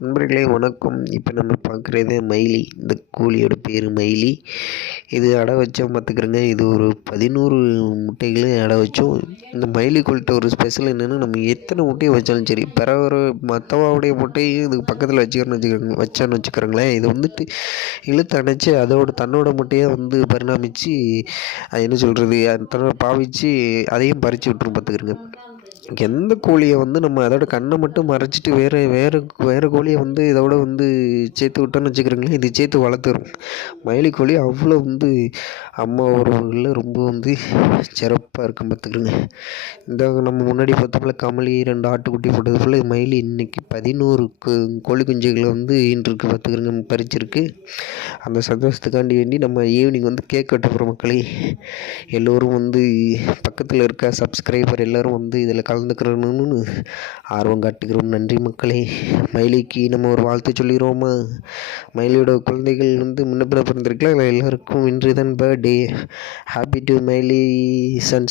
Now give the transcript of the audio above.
நண்பர்களே வணக்கம். இப்போ நம்ம பார்க்குறது மயிலி. இந்த கோழியோட பேர் மயிலி. இது அடை வச்சோம் பார்த்துக்கிறோங்க. இது ஒரு 11 முட்டைகளையும் அடை வச்சோம். இந்த மயிலி கோழிட்ட ஒரு ஸ்பெஷல் என்னென்னா, நம்ம எத்தனை முட்டையை வச்சாலும் சரி, ஒரு மற்றவாவுடைய முட்டையும் இதுக்கு பக்கத்தில் வச்சோன்னு வச்சுக்கிறோங்களேன், இது வந்துட்டு இழுத்து அணைச்சி தன்னோட முட்டையை பரிணாமித்து அது என்ன சொல்கிறது, தன்னோட பாவிச்சு அதையும் பறித்து விட்டுரும் பார்த்துக்கிறோங்க. எந்த கோழியை நம்ம அதோட கண்ணை மட்டும் மறைச்சிட்டு வேறு கோழியை இதோட சேர்த்து விட்டோன்னு வச்சுக்கிறோங்களேன், இது சேர்த்து வளர்த்துரும். மயிலி கோழி அவ்வளோ அம்மா உறவுகளில் ரொம்ப சிறப்பாக இருக்கும் பார்த்துக்கிறோங்க. இந்த நம்ம முன்னாடி பார்த்தோம்ல கமலி 2 ஆட்டுக்குட்டி போட்டது போல் மயிலி இன்றைக்கி 11 கோழி குஞ்சுகளை ஈன்றுருக்கு பார்த்துக்கிறோங்க, பறிச்சிருக்கு. அந்த சந்தோஷத்துக்காண்டி வேண்டி நம்ம ஈவினிங் கேக் வெட்ட போகிற மக்களே எல்லோரும் பக்கத்தில் இருக்க சப்ஸ்கிரைபர் எல்லோரும் இதில் கலந்துக்கிறணும்னு ஆர்வம் காட்டுகிறோம். நன்றி மக்களே. மயிலிக்கு நம்ம ஒரு வாழ்த்து சொல்லிடுவோமா? மயிலியோட குழந்தைகள் முன்ன பிறந்திருக்கலாம். எல்லாருக்கும் இன்று தான் பர்த்டே. ஹாப்பி டு மயிலி சன்ஸ்.